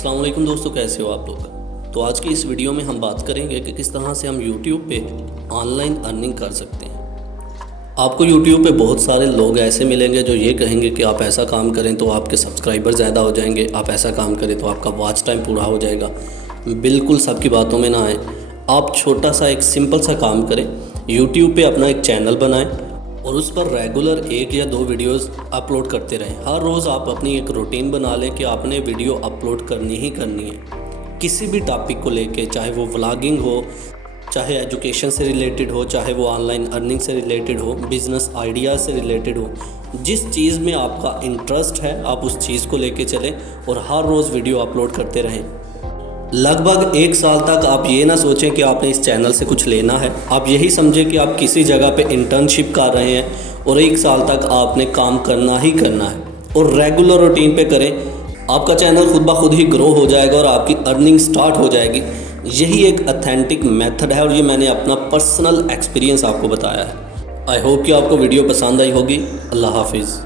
अस्सलाम वालेकुम दोस्तों, कैसे हो आप लोग। तो आज की इस वीडियो में हम बात करेंगे कि किस तरह से हम YouTube पे ऑनलाइन अर्निंग कर सकते हैं। आपको YouTube पे बहुत सारे लोग ऐसे मिलेंगे जो ये कहेंगे कि आप ऐसा काम करें तो आपके सब्सक्राइबर ज़्यादा हो जाएंगे, आप ऐसा काम करें तो आपका वॉच टाइम पूरा हो जाएगा। बिल्कुल सबकी बातों में ना आए। आप छोटा सा एक सिंपल सा काम करें, YouTube पे अपना एक चैनल बनाएं और उस पर रेगुलर 1 या 2 वीडियोस अपलोड करते रहें। हर रोज़ आप अपनी एक रूटीन बना लें कि आपने वीडियो अपलोड करनी ही करनी है। किसी भी टॉपिक को लेके, चाहे वो व्लॉगिंग हो, चाहे एजुकेशन से रिलेटेड हो, चाहे वो ऑनलाइन अर्निंग से रिलेटेड हो, बिज़नेस आइडियाज़ से रिलेटेड हो, जिस चीज़ में आपका इंटरेस्ट है आप उस चीज़ को लेके चलें और हर रोज़ वीडियो अपलोड करते रहें। लगभग 1 साल तक आप ये ना सोचें कि आपने इस चैनल से कुछ लेना है। आप यही समझें कि आप किसी जगह पे इंटर्नशिप कर रहे हैं और 1 साल तक आपने काम करना ही करना है और रेगुलर रूटीन पे करें। आपका चैनल खुद ब खुद ही ग्रो हो जाएगा और आपकी अर्निंग स्टार्ट हो जाएगी। यही एक ऑथेंटिक मेथड है और ये मैंने अपना पर्सनल एक्सपीरियंस आपको बताया है। आई होप कि आपको वीडियो पसंद आई होगी। अल्लाह हाफिज़।